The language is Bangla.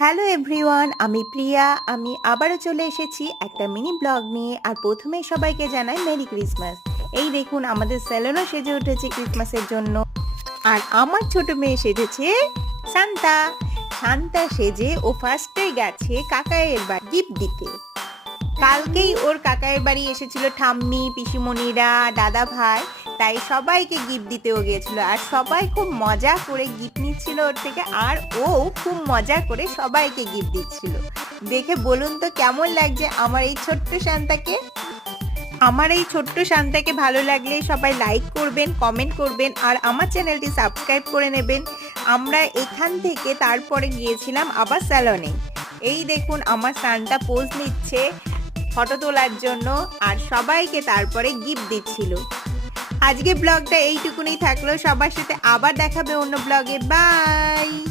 হ্যালো এভরিওয়ান, আমি প্রিয়া। আমি আবারও চলে এসেছি একটা মিনি ব্লগ নিয়ে। আর প্রথমেই সবাইকে জানাই মেরি ক্রিসমাস। এই দেখুন, আমাদের সেলুনও সেজে উঠেছে ক্রিসমাসের জন্য। আর আমার ছোট মেয়ে সেজেছে সান্তা। সান্তা সেজে ও ফার্স্টে গেছে কাকাইয়ের বাড়ি গিফট দিতে। কালকেই ওর কাকাইয়ের বাড়ি এসেছিল ঠাম্মি, পিসিমণিরা, দাদা ভাই। তাই সবাইকে গিফট দিতেও গিয়েছিল। আর সবাই খুব মজা করে গিফট নিচ্ছিল ওর থেকে। আর ও খুব মজা করে সবাইকে গিফট দিচ্ছিল। দেখে বলুন তো কেমন লাগছে আমার এই ছোট্ট শান্তাকে। আমার এই ছোট্ট শান্তাকে ভালো লাগলে সবাই লাইক করবেন, কমেন্ট করবেন, আর আমার চ্যানেলটি সাবস্ক্রাইব করে নেবেন। আমরা এখান থেকে তারপরে গিয়েছিলাম আবার স্যালনে। এই দেখুন, আমার সান্তা পোজ নিচ্ছে ফটো তোলার জন্য, আর সবাইকে তারপরে গিফট দিচ্ছিল। আজকে ব্লগটা এইটুকুনি থাকলো। সবার সাথে আবার দেখাবে অন্য ব্লগে। বাই।